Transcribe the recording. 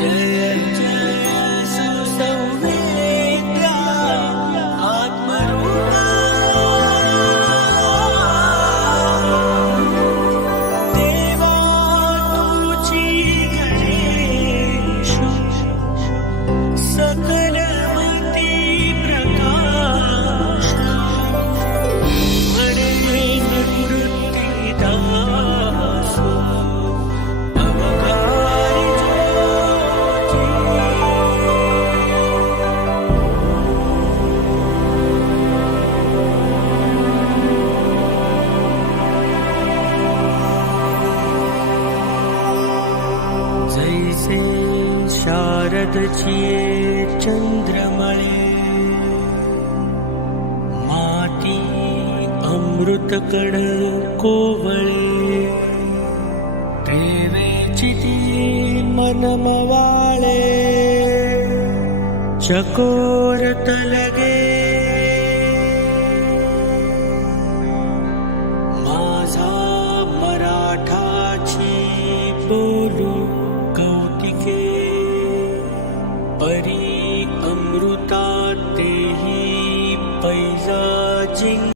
Yeah. छिये चंद्रमळे माती अमृतकण कोवळे प्रेमेची ती मनमवाळे चकोरत लगे परी अमृता ते ही पैजा जिंग